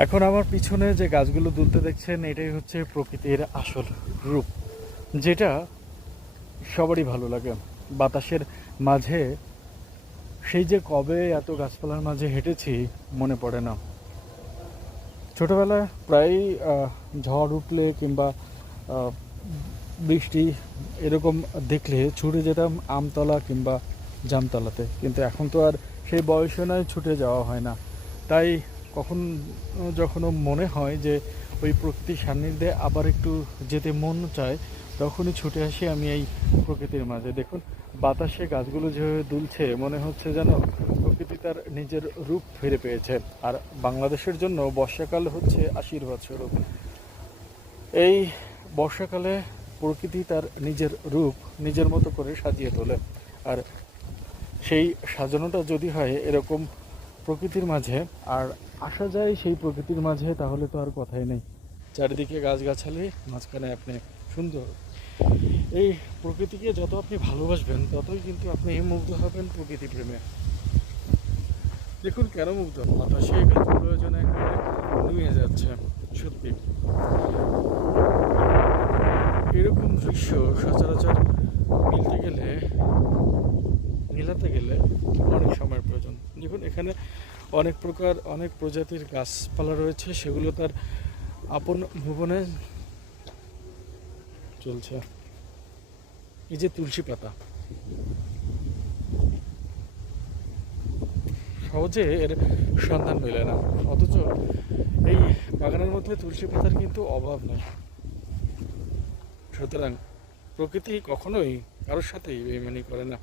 এখন আমার পিছনে যে গাছগুলো দুলতে দেখছেন, এটাই হচ্ছে প্রকৃতির আসল রূপ, যেটা সবারই ভালো লাগে। বাতাসের মাঝে সেই যে কবে এত গাছপালার মাঝে হেঁটেছি মনে পড়ে না। ছোটোবেলায় প্রায়ই ঝড় উঠলে কিংবা আহ, বৃষ্টি এরকম দেখলে ছুটে যেতাম আমতলা কিংবা জামতলাতে, কিন্তু এখন তো আর সেই বয়সে নয়, ছুটে যাওয়া হয় না। তাই কখন যখনও মনে হয় যে ওই প্রকৃতির সান্নিধ্যে আবার একটু যেতে মন চায়, তখনই ছুটে আসি আমি এই প্রকৃতির মাঝে। দেখুন, বাতাসে গাছগুলো যেভাবে দুলছে, মনে হচ্ছে যেন প্রকৃতি তার নিজের রূপ ফিরে পেয়েছে। আর বাংলাদেশের জন্য বর্ষাকাল হচ্ছে আশীর্বাদ স্বরূপ। এই বর্ষাকালে প্রকৃতি তার নিজের রূপ নিজের মতো করে সাজিয়ে তোলে। আর সেই সাজানোটা যদি হয় এরকম প্রকৃতির মাঝে, আর আসা যায় সেই প্রকৃতির মাঝে, তাহলে তো আর কথাই নেই। চারিদিকে গাছগাছালি, মাঝখানে আপনি সুন্দর। এই প্রকৃতিকে যত আপনি ভালোবাসবেন, ততই কিন্তু আপনি মুগ্ধ হবেন প্রকৃতি প্রেমে। দেখুন কেন মুগ্ধ, বাতাসে গাছগুলো যেন একেবারে নুয়ে যাচ্ছে। সত্যি এরকম দৃশ্য সচরাচর মিলতে গেলে, মিলাতে গেলে অনেক সময়ের প্রয়োজন। দেখুন, এখানে অনেক প্রকার, অনেক প্রজাতির গাছপালা রয়েছে, সেগুলো তার আপন ভুবনে চলছে। এই যে তুলসী পাতা, সহজে এর সন্ধান মেলে না, অথচ এই বাগানের মধ্যে তুলসী পাতার কিন্তু অভাব নেই। সুতরাং প্রকৃতি কখনোই কারোর সাথেই বেইমানি করে না।